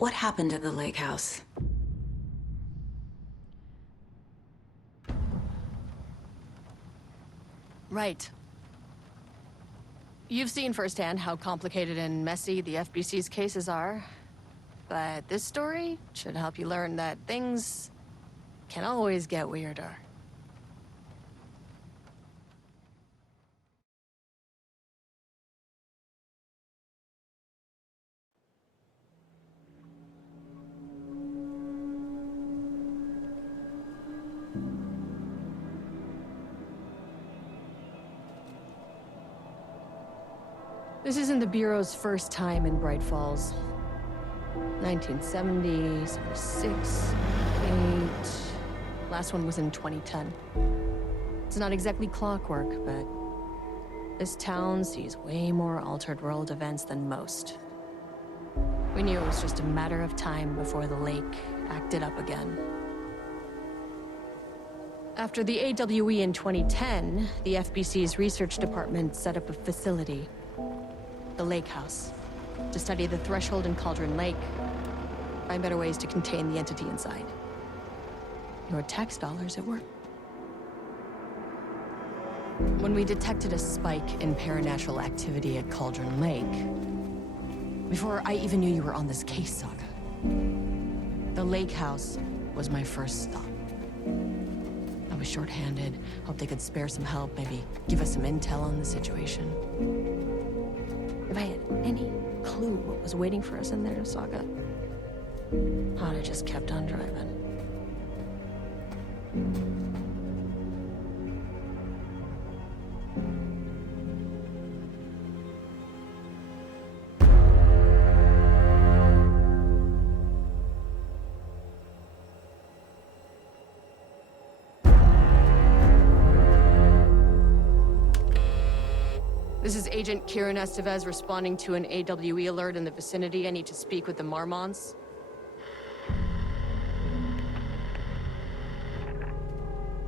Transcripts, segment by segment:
What happened at the lake house? Right. You've seen firsthand how complicated and messy the FBC's cases are. But this story should help you learn that things can always get weirder. This isn't the Bureau's first time in Bright Falls. 1970, 76, 8... Last one was in 2010. It's not exactly clockwork, but this town sees way more altered world events than most. We knew it was just a matter of time before the lake acted up again. After the AWE in 2010, the FBC's research department set up a facility, the Lake House, to study the Threshold and Cauldron Lake, find better ways to contain the entity inside. Your tax dollars at work. When we detected a spike in paranatural activity at Cauldron Lake, before I even knew you were on this case, Saga, the Lake House was my first stop. I was short-handed, hoped they could spare some help, maybe give us some intel on the situation. If I had any clue what was waiting for us in there, Saga, I'd have just kept on driving. This is Agent Kieran Estevez responding to an AWE alert in the vicinity. I need to speak with the Marmonts.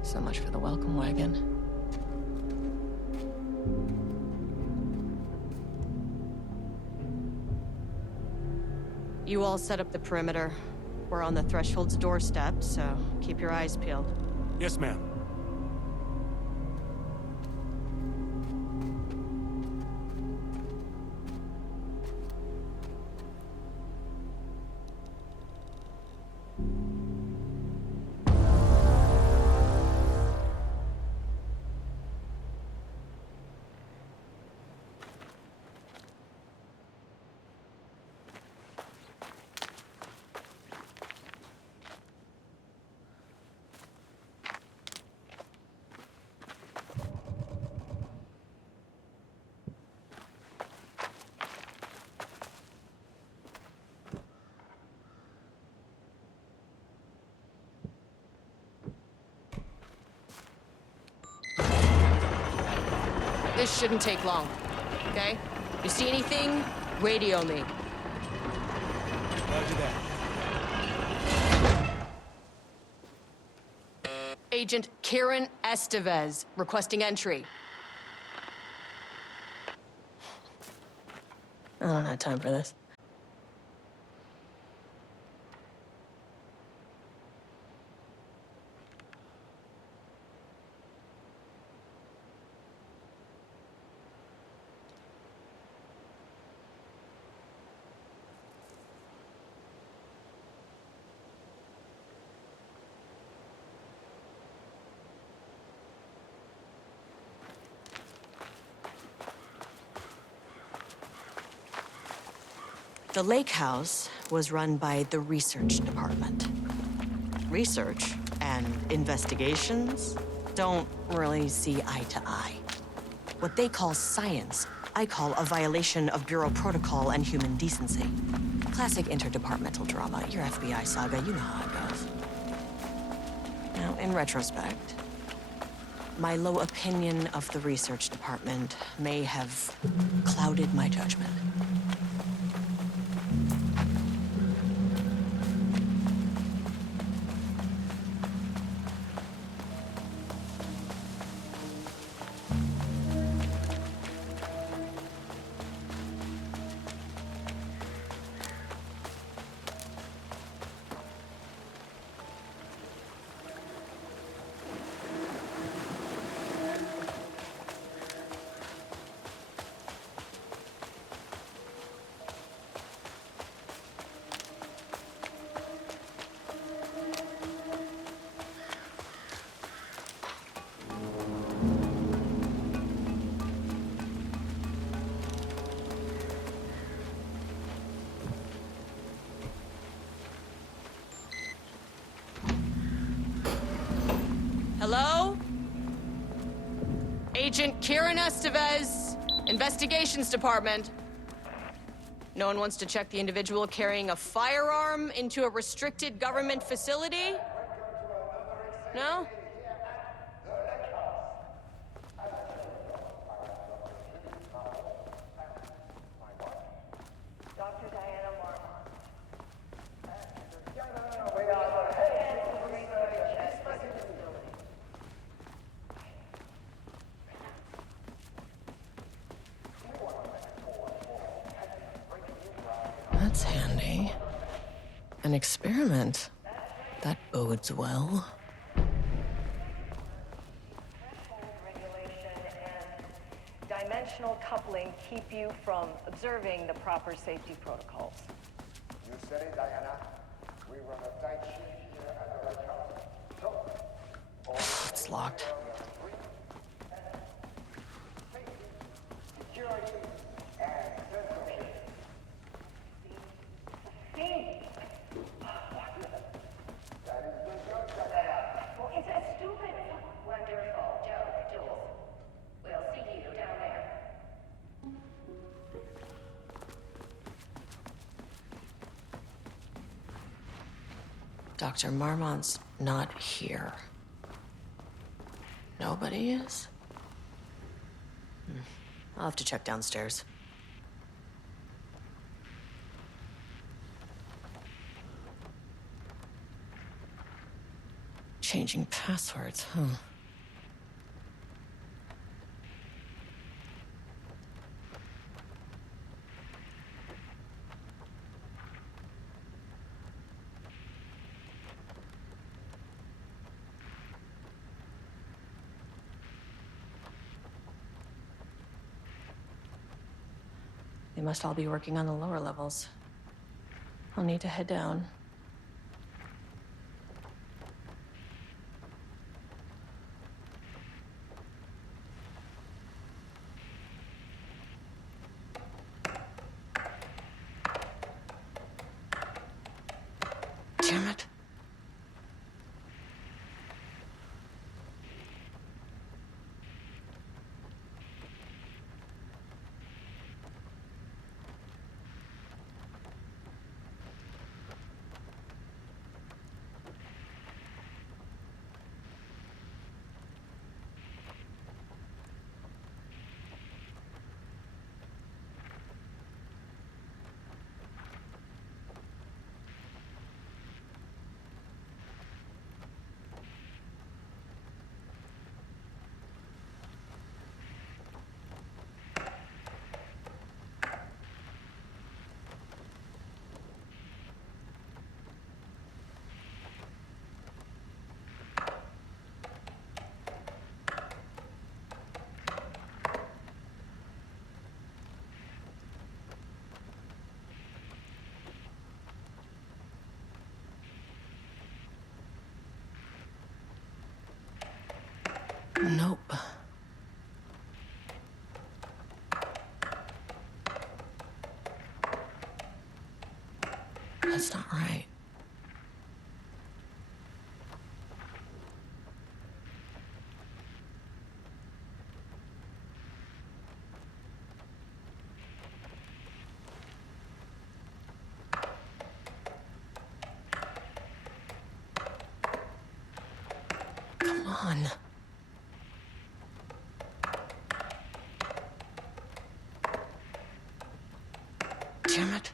So much for the welcome wagon. You all set up the perimeter. We're on the Threshold's doorstep, so keep your eyes peeled. Yes, ma'am. This shouldn't take long, okay? You see anything, radio me. Roger that. Agent Kieran Estevez, requesting entry. I don't have time for this. The Lake House was run by the research department. Research and investigations don't really see eye to eye. What they call science, I call a violation of Bureau protocol and human decency. Classic interdepartmental drama. Your FBI saga, you know how it goes. Now, in retrospect, my low opinion of the research department may have clouded my judgment. Agent Kieran Estevez, Investigations Department. No one wants to check the individual carrying a firearm into a restricted government facility? No? Dr. Diana Marmon. That's handy. An experiment. That bodes well. Threshold regulation and dimensional coupling keep you from observing the proper safety protocols. You said it, Diana. We run a tight ship here at the lighthouse. It's locked. Security and censorship. That is the job, Diana. Well, it's a stupid. Wonderful joke, Jules. We'll see you down there. Dr. Marmont's not here. Nobody is? I'll have to check downstairs. Changing passwords, huh? They must all be working on the lower levels. I'll need to head down. Damn it. Nope. That's not right. Come on. Damn it.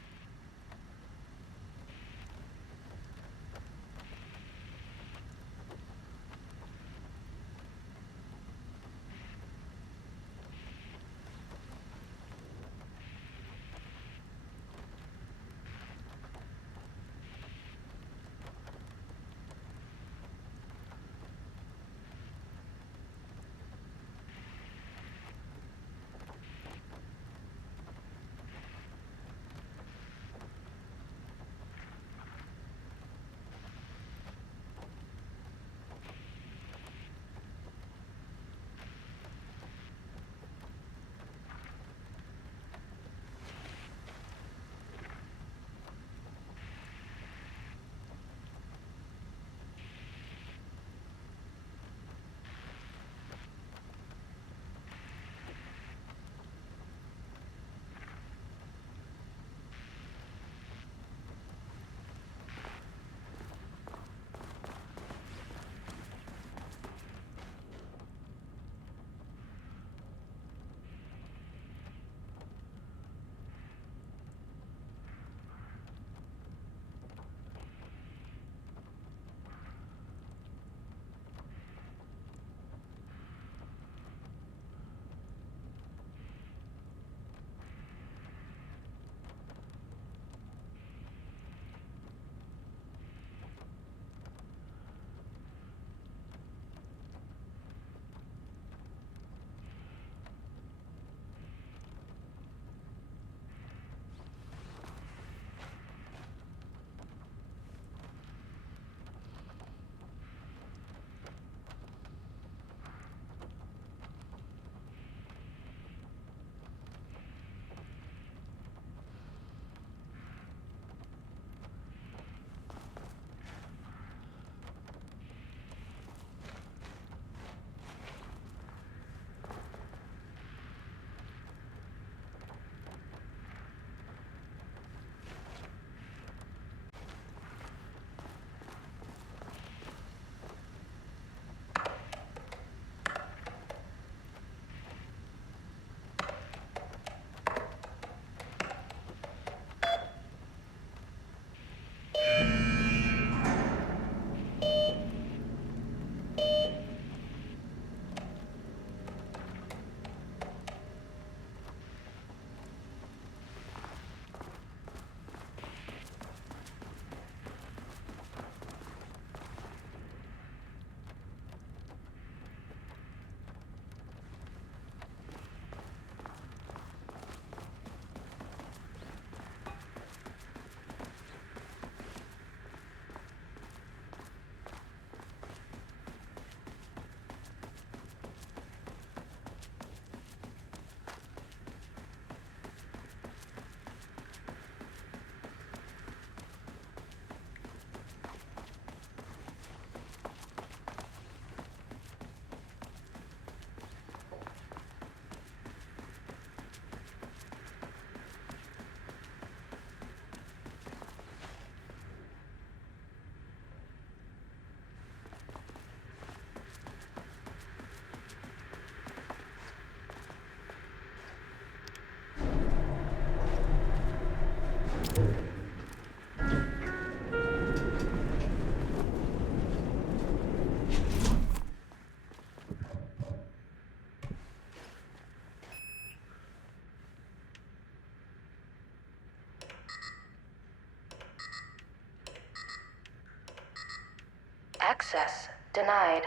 Access denied.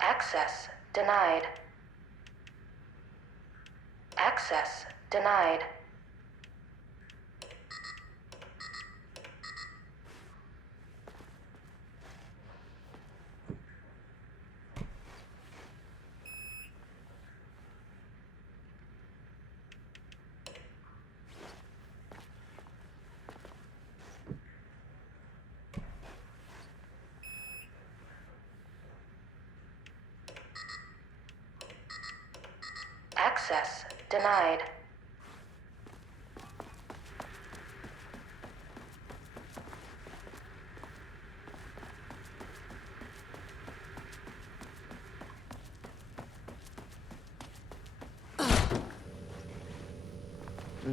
Access denied. Access denied. Access denied.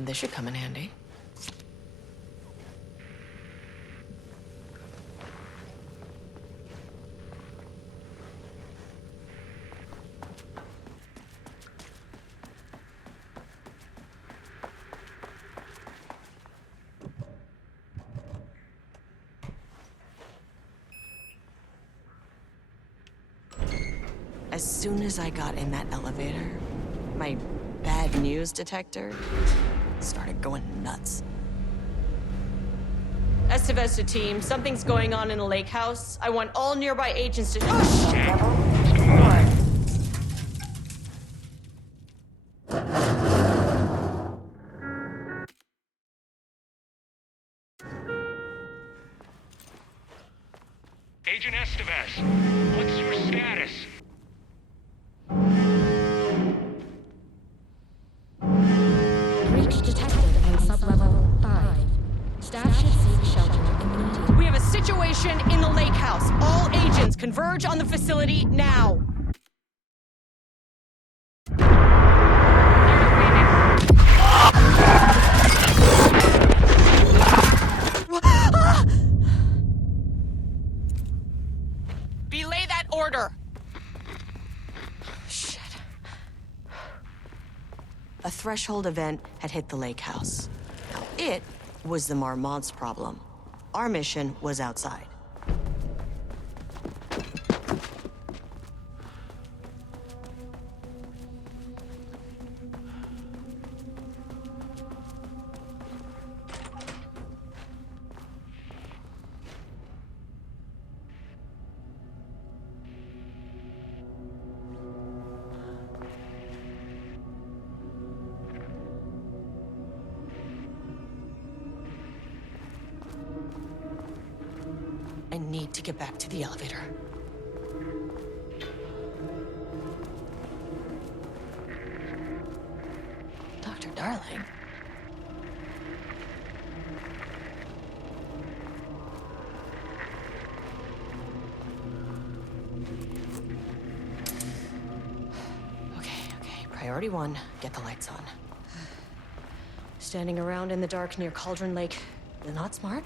This should come in handy. As soon as I got in that elevator, my bad news detector started going nuts. Estevesta team, something's going on in the lake house. I want all nearby agents to— oh, shit! Agent Estevez, what's your status? Breach detected on sublevel 5. Staff should seek shelter immediately. We have a situation in the lake house. All agents converge on the facility now. Belay that order. Shit. A threshold event had hit the lake house. Now, it was the Marmont's problem. Our mission was outside. I need to get back to the elevator. Dr. Darling? Okay. Priority 1, get the lights on. Standing around in the dark near Cauldron Lake, not smart?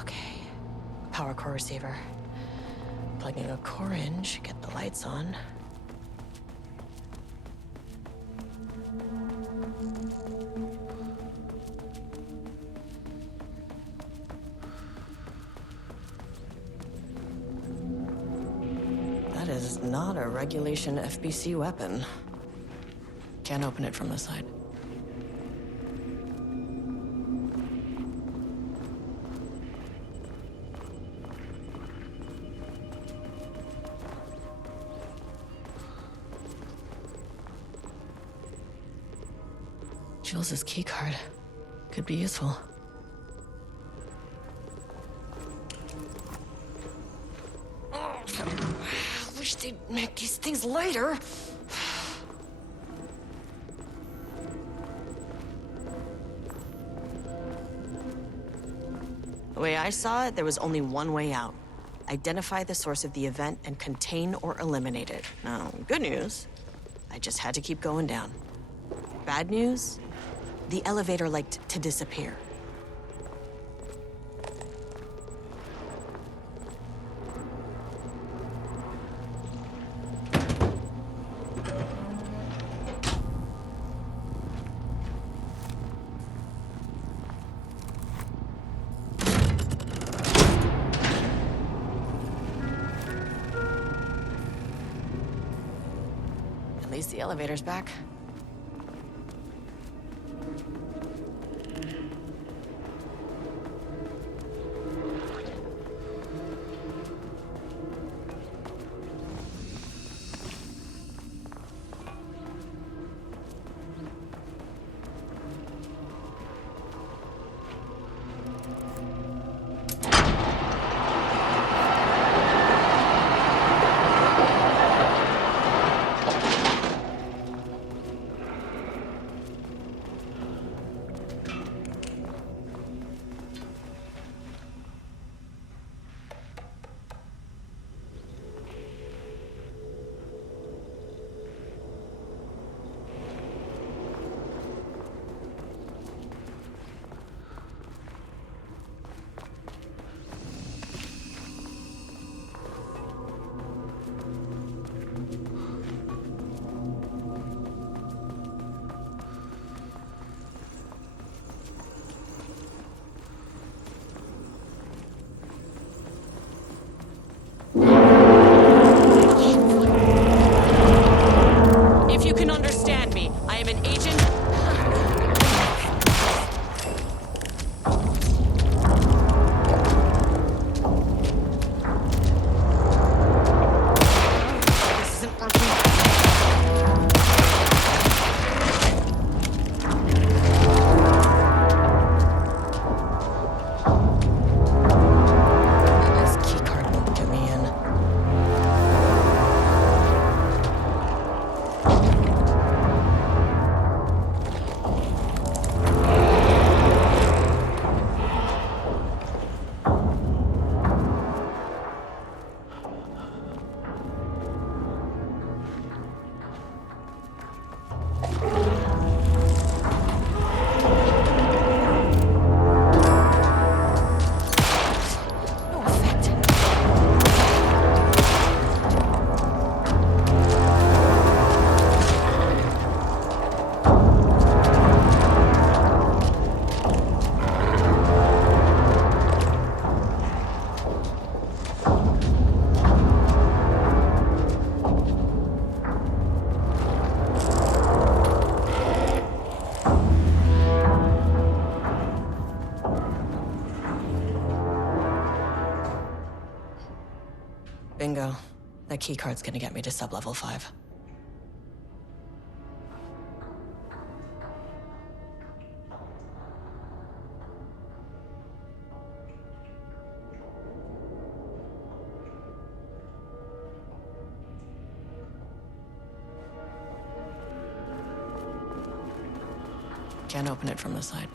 Okay. Power core receiver. Plugging a core in should get the lights on. That is not a regulation FBC weapon. Can't open it from the side. Jules's keycard. Could be useful. I wish they'd make these things lighter. The way I saw it, there was only one way out. Identify the source of the event and contain or eliminate it. Now, good news, I just had to keep going down. Bad news, the elevator liked to disappear. At least the elevator's back. If you can understand me, I am an agent. This isn't working. This keycard won't get me in. No effect. Bingo. That keycard's gonna get me to sub-level 5. Can't open it from the side.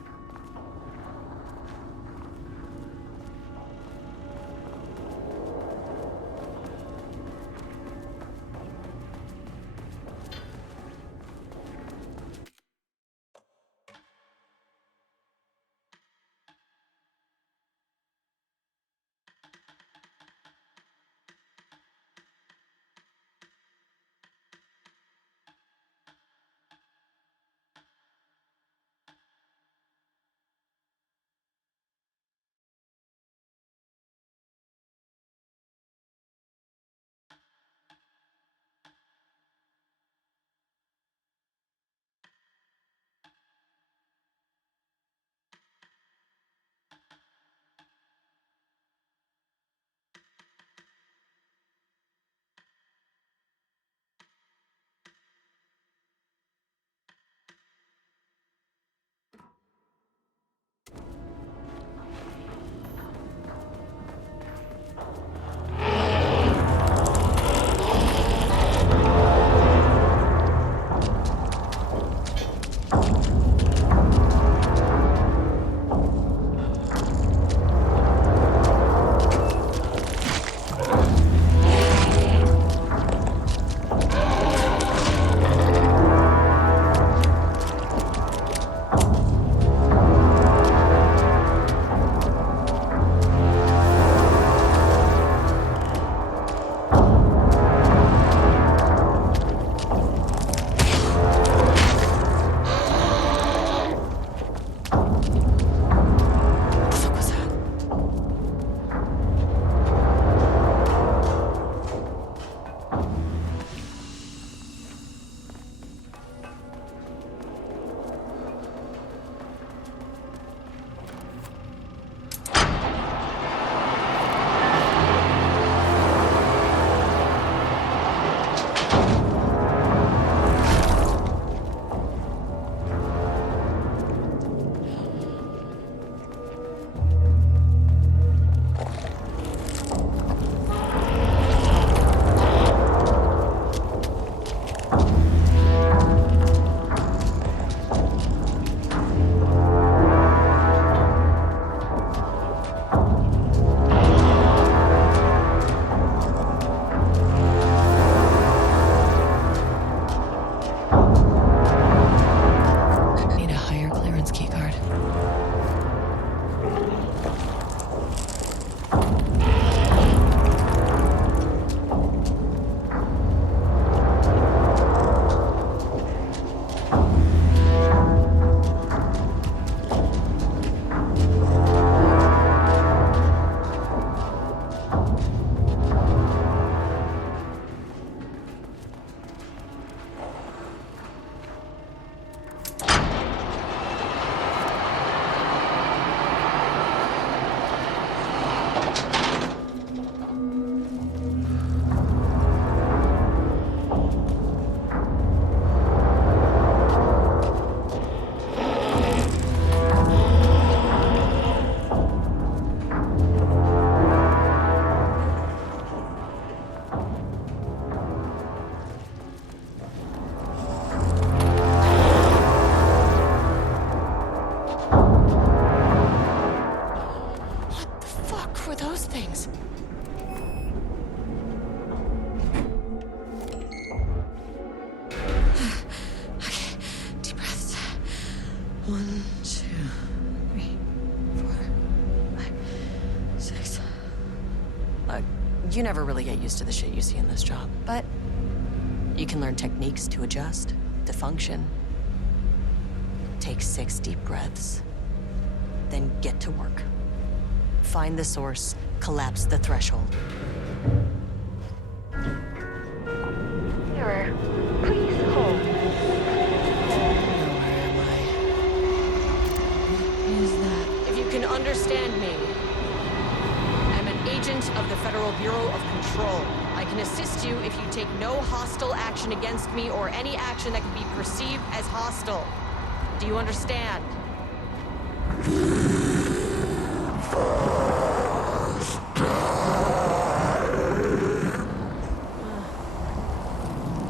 1, 2, 3, 4, 5, 6. You never really get used to the shit you see in this job, but you can learn techniques to adjust, to function. Take 6 deep breaths, then get to work. Find the source, collapse the threshold. Mirror, please hold. Where am I? What is that? If you can understand me, I'm an agent of the Federal Bureau of Control. I can assist you if you take no hostile action against me or any action that can be perceived as hostile. Do you understand?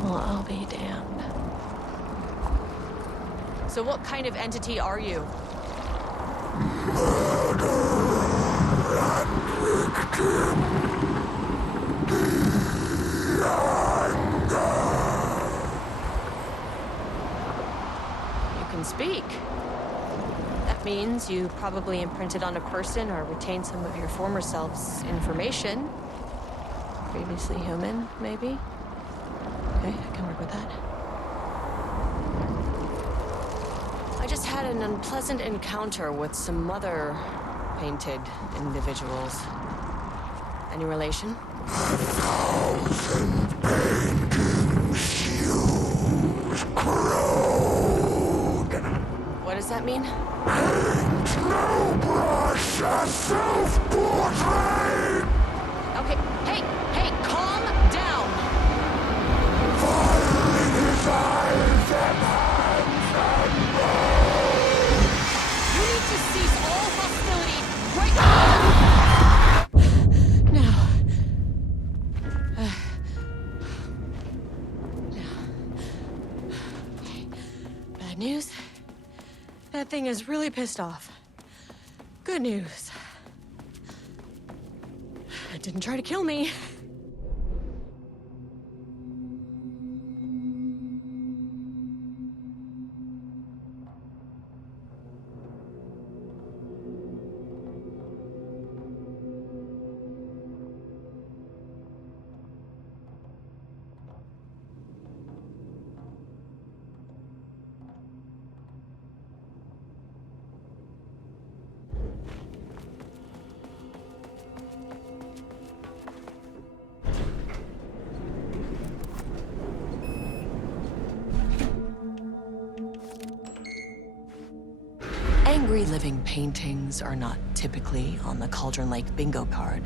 Well, I'll be damned. So what kind of entity are you? You can speak. That means you probably imprinted on a person or retained some of your former self's information. Previously human, maybe? Okay, I can work with that. I just had an unpleasant encounter with some other painted individuals. Any relation? 1,000 painting shoes crowed. What does that mean? Paint no brush, a self-portrait. Okay, hey, calm down! Firing his eyes and hands and bones. You need to cease all hostility right now! Bad news? That thing is really pissed off. Good news. It didn't try to kill me. Angry living paintings are not typically on the Cauldron Lake bingo card.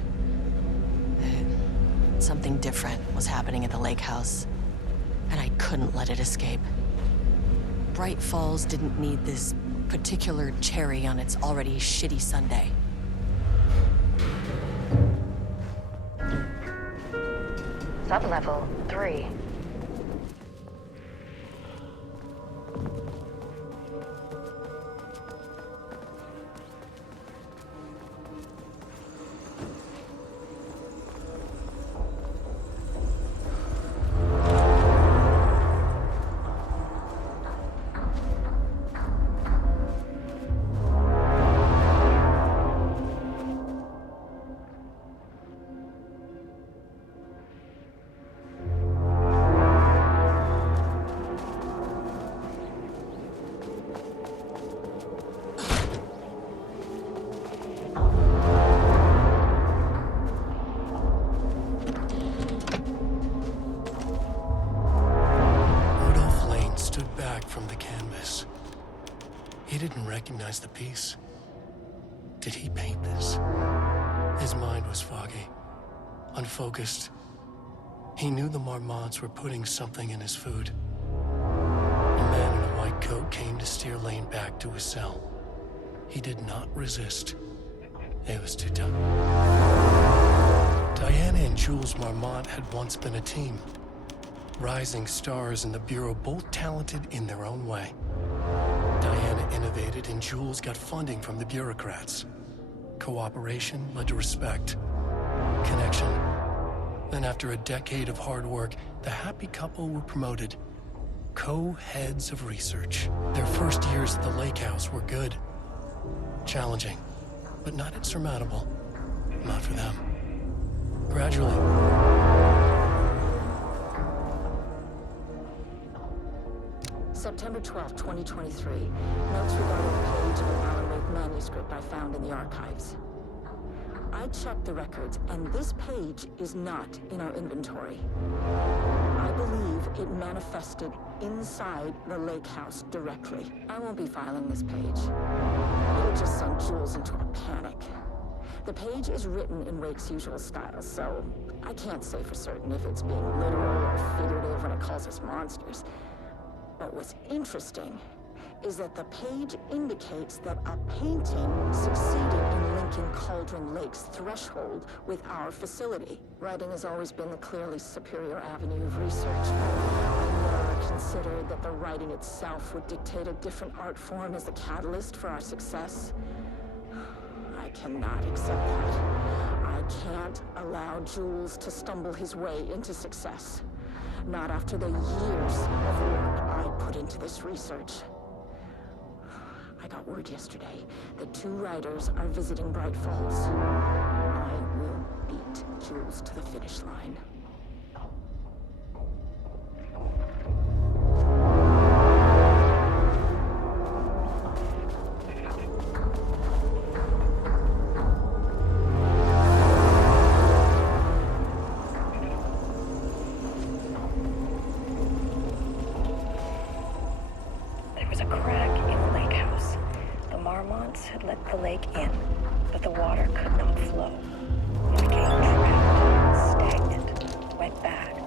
Something different was happening at the lake house, and I couldn't let it escape. Bright Falls didn't need this particular cherry on its already shitty sundae. Sublevel 3. He didn't recognize the piece. Did he paint this? His mind was foggy, unfocused. He knew the Marmots were putting something in his food. A man in a white coat came to steer Lane back to his cell. He did not resist. It was too tough. Diana and Jules Marmot had once been a team. Rising stars in the Bureau, both talented in their own way. Diana innovated and Jules got funding from the bureaucrats. Cooperation led to respect, connection. Then after a decade of hard work, the happy couple were promoted. co-heads of research. Their first years at the lake house were good. Challenging, but not insurmountable. Not for them. Gradually, September 12, 2023. Notes regarding the page of an Alan Wake manuscript I found in the archives. I checked the records, and this page is not in our inventory. I believe it manifested inside the lake house directly. I won't be filing this page. It'll just send Jules into a panic. The page is written in Wake's usual style, so I can't say for certain if it's being literal or figurative when it calls us monsters. But what's interesting is that the page indicates that a painting succeeded in linking Cauldron Lake's threshold with our facility. Writing has always been the clearly superior avenue of research. I never considered that the writing itself would dictate a different art form as the catalyst for our success. I cannot accept that. I can't allow Jules to stumble his way into success. Not after the years of work I put into this research. I got word yesterday that 2 writers are visiting Bright Falls. I will beat Jules to the finish line. There was a crack in the lake house. The Marmonts had let the lake in, but the water could not flow. It became trapped, stagnant, went bad.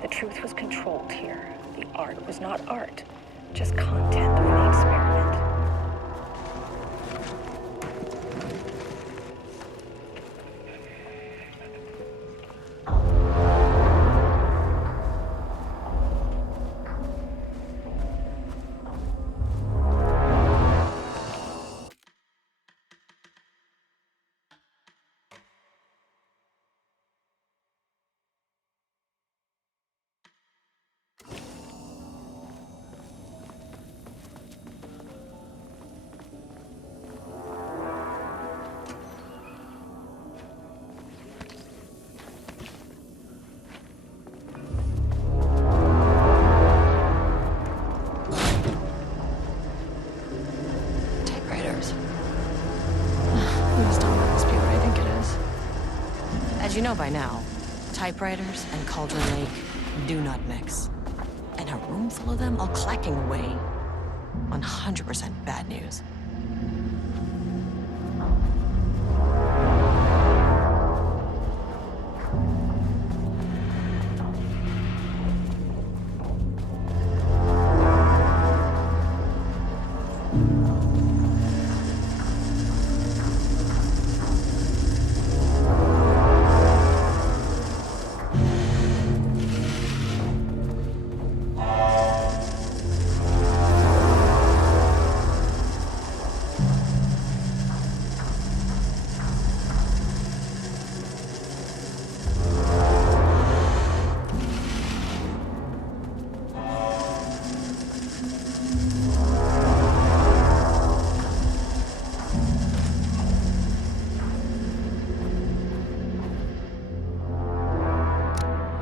The truth was controlled here. The art was not art, just content of the experiment. As you know by now, typewriters and Cauldron Lake do not mix. And a room full of them all clacking away. 100% bad news.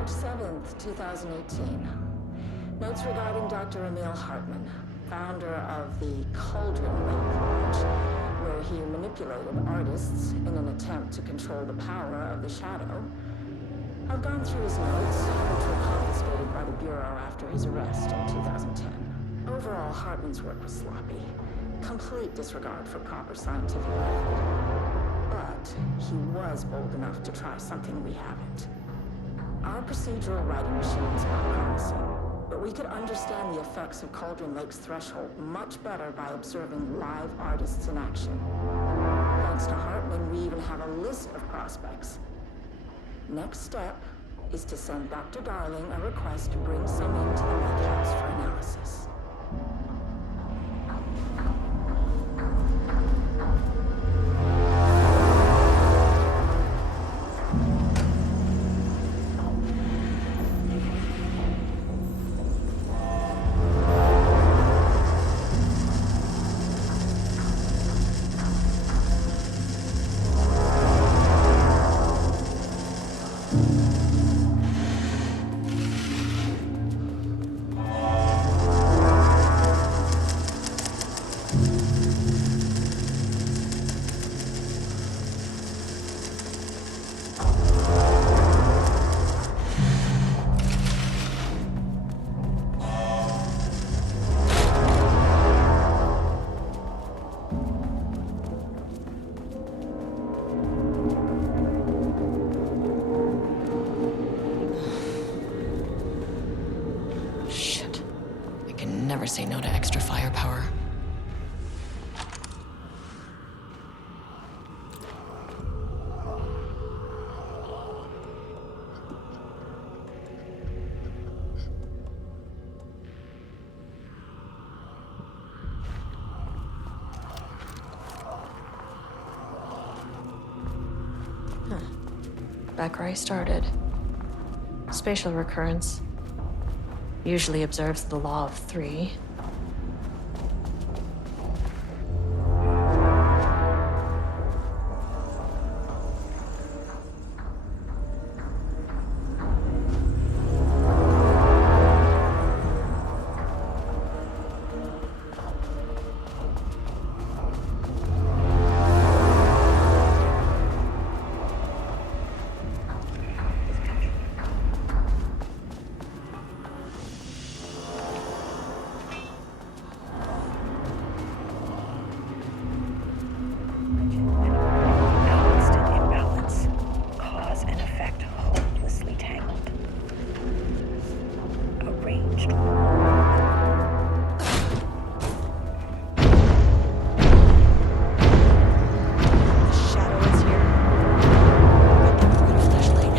March 7th, 2018. Notes regarding Dr. Emil Hartman, founder of the Cauldron Lake Lodge, where he manipulated artists in an attempt to control the power of the Shadow. I've gone through his notes, which were confiscated by the Bureau after his arrest in 2010. Overall, Hartman's work was sloppy. Complete disregard for proper scientific method. But he was bold enough to try something we haven't. Our procedural writing machines are promising, but we could understand the effects of Cauldron Lake's threshold much better by observing live artists in action. Thanks to Hartman, we even have a list of prospects. Next step is to send Dr. Darling a request to bring some into the lake house for analysis. never say no to extra firepower. Back where I started. Spatial recurrence usually observes the law of 3. Constant imbalance. Cause and effect hopelessly tangled. Arranged. The shadow is here. Good thing we've got a flashlight.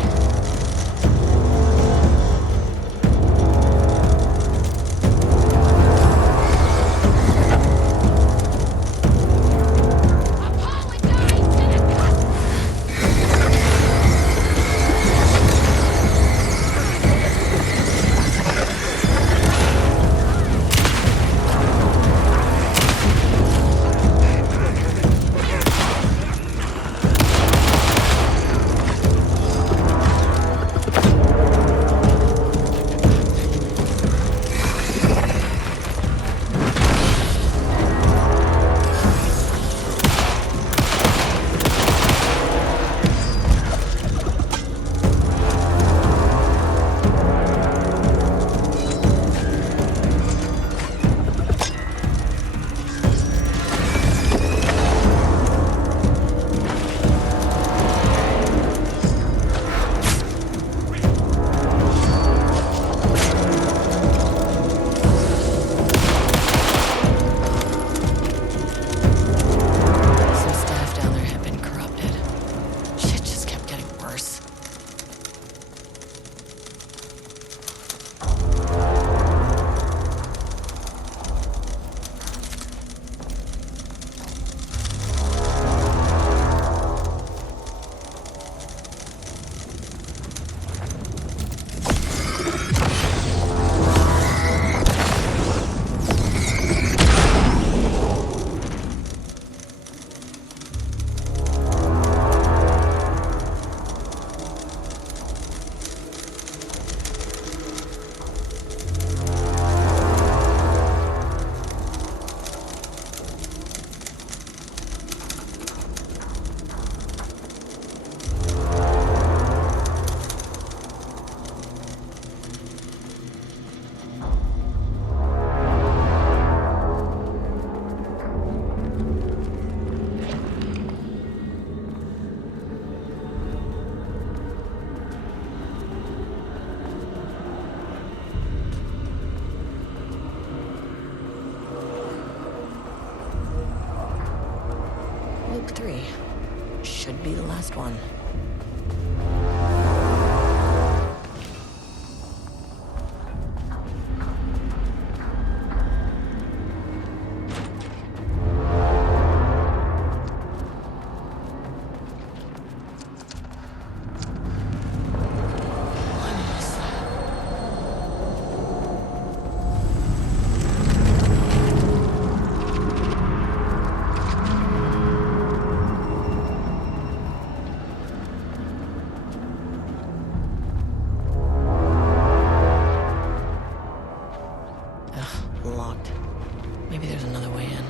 Some staff down there had been corrupted. Shit just kept getting worse. Loop 3. Should be the last one. Locked. Maybe there's another way in.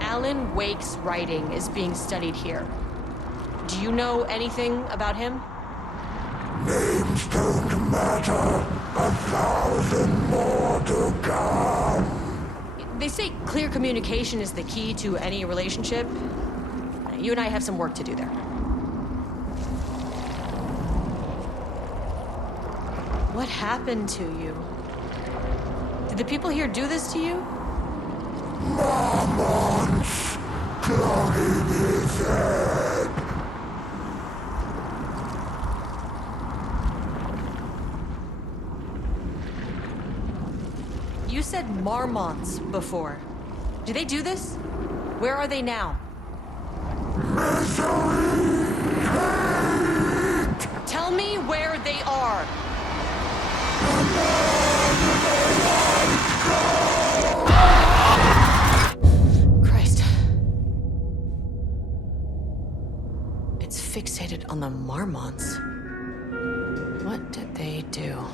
Alan Wake's writing is being studied here. Do you know anything about him? Names don't matter. 1,000 more to come. They say clear communication is the key to any relationship. You and I have some work to do there. What happened to you? Did the people here do this to you? Marmots clogging his head. You said Marmonts before. Do they do this? Where are they now? Misery, hate. Tell me where they are. Christ. It's fixated on the Marmonts. What did they do?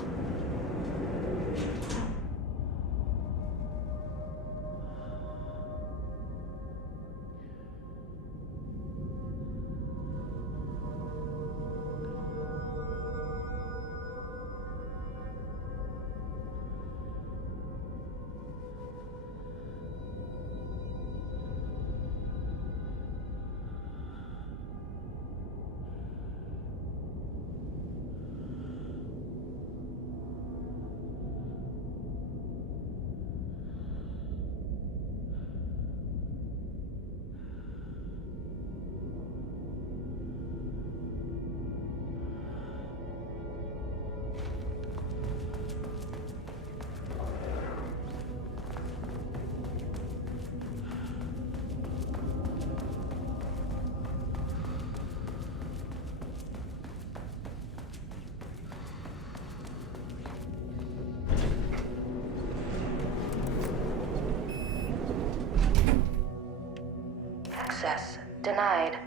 Access denied.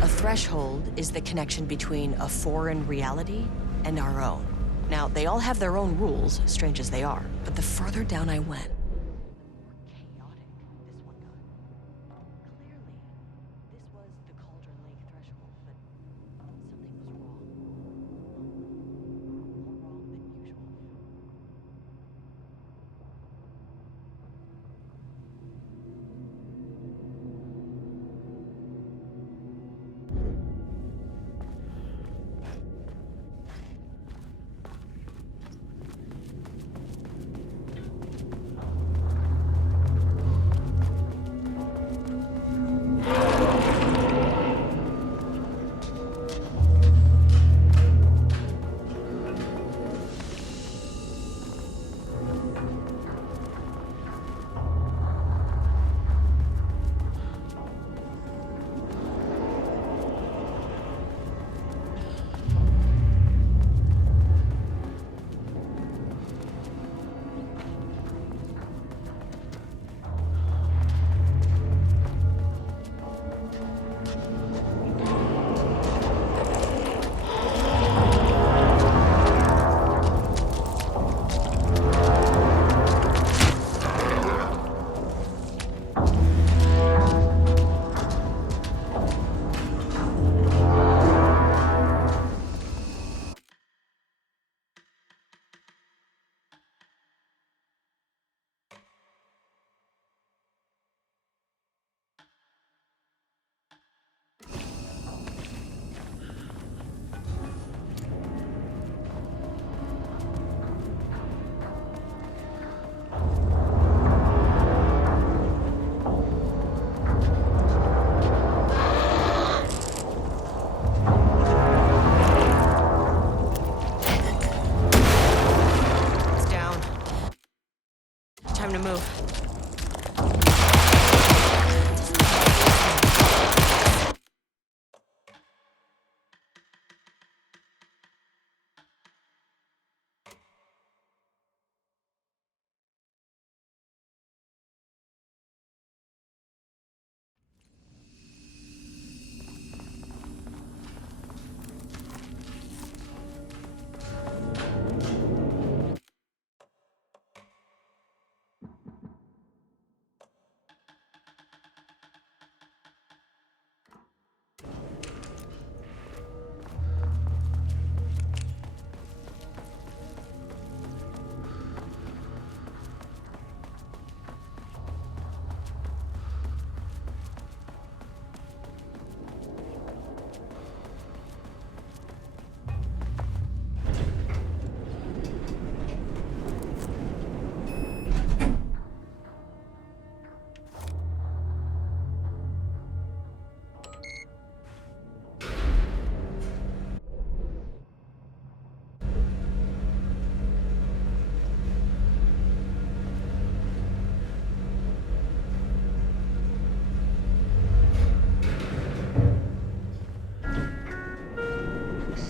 A threshold is the connection between a foreign reality and our own. Now, they all have their own rules, strange as they are, but the further down I went, the more chaotic this one got. Clearly, this was the Cauldron Lake threshold, but something was wrong. More wrong than usual.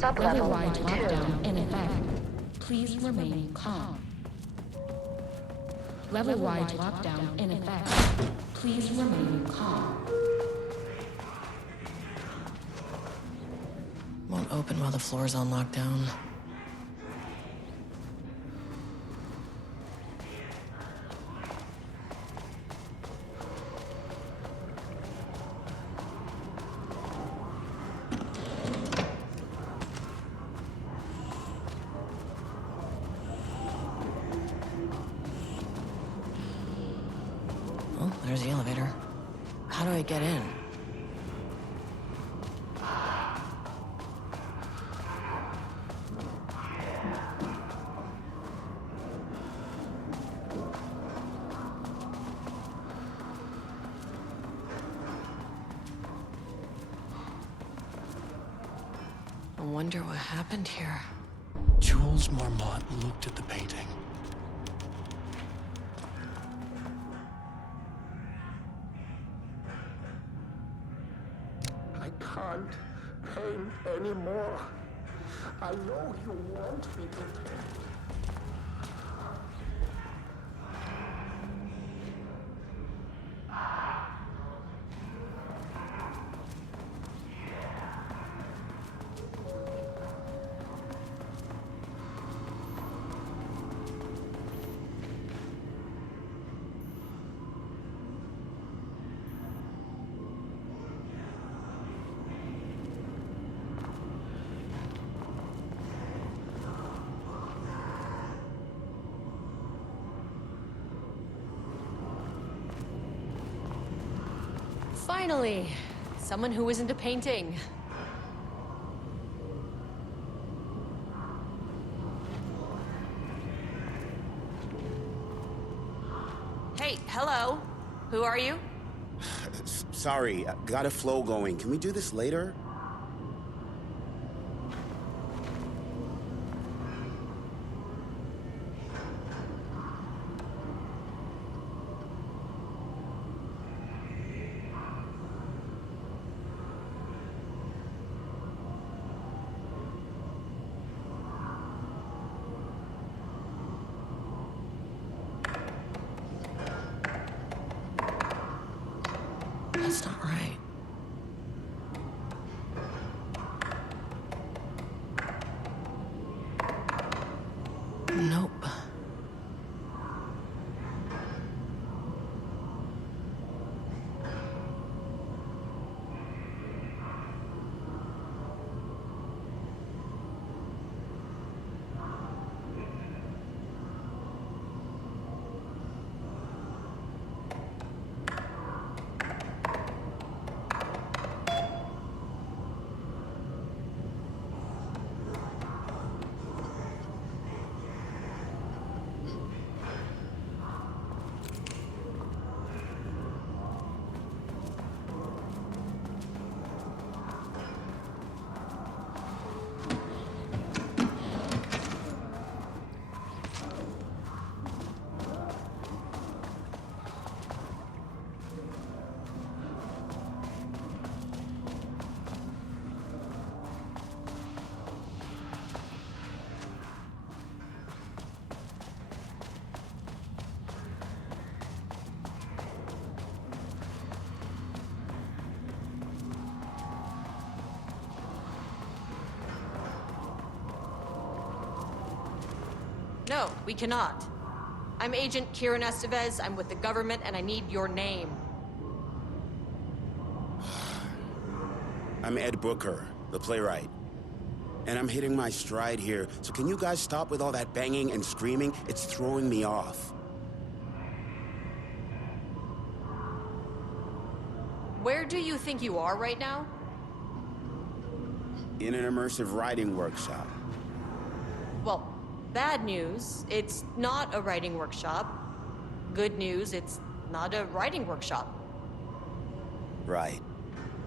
Sublevel Weather-wide 2. lockdown in effect. Please remain calm. Level-wide lockdown in effect. Please remain calm. Won't open while the floor's on lockdown. Oh, there's the elevator. How do I get in? I wonder what happened here. Jules Marmont looked at the painting. I can't paint anymore. I know you want me to paint. Finally, someone who isn't a painting. Hey, hello. Who are you? Sorry, got a flow going. Can we do this later? That's not right. Nope. No, we cannot. I'm Agent Kieran Estevez. I'm with the government, and I need your name. I'm Ed Brooker, the playwright. And I'm hitting my stride here, so can you guys stop with all that banging and screaming? It's throwing me off. Where do you think you are right now? In an immersive writing workshop. Well, bad news, it's not a writing workshop. Good news, it's not a writing workshop. Right.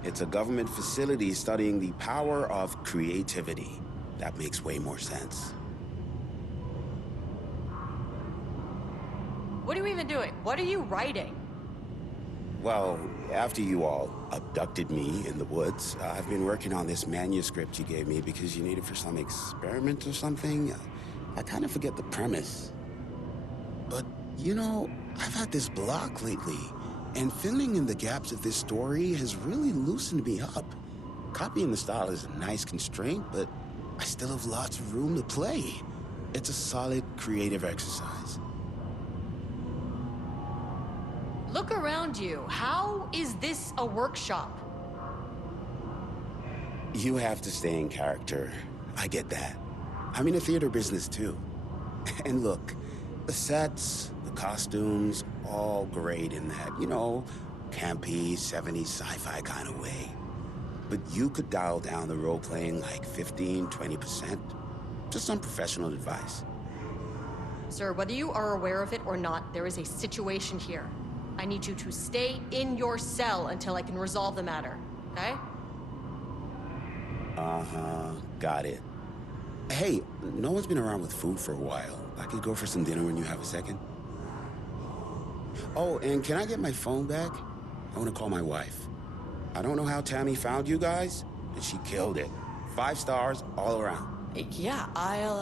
It's a government facility studying the power of creativity. That makes way more sense. What are you even doing? What are you writing? Well, after you all abducted me in the woods, I've been working on this manuscript you gave me because you need it for some experiment or something. I kind of forget the premise. But, you know, I've had this block lately, and filling in the gaps of this story has really loosened me up. Copying the style is a nice constraint, but I still have lots of room to play. It's a solid creative exercise. Look around you. How is this a workshop? You have to stay in character. I get that. I'm in the theater business too. And look, the sets, the costumes, all great in that, you know, campy, 70s sci-fi kind of way. But you could dial down the role-playing like 15, 20%. Just some professional advice. Sir, whether you are aware of it or not, there is a situation here. I need you to stay in your cell until I can resolve the matter, okay? Uh-huh, got it. Hey, no one's been around with food for a while. I could go for some dinner when you have a second. Oh, and can I get my phone back? I want to call my wife. I don't know how Tammy found you guys, but she killed it. 5 stars all around. Yeah, I'll,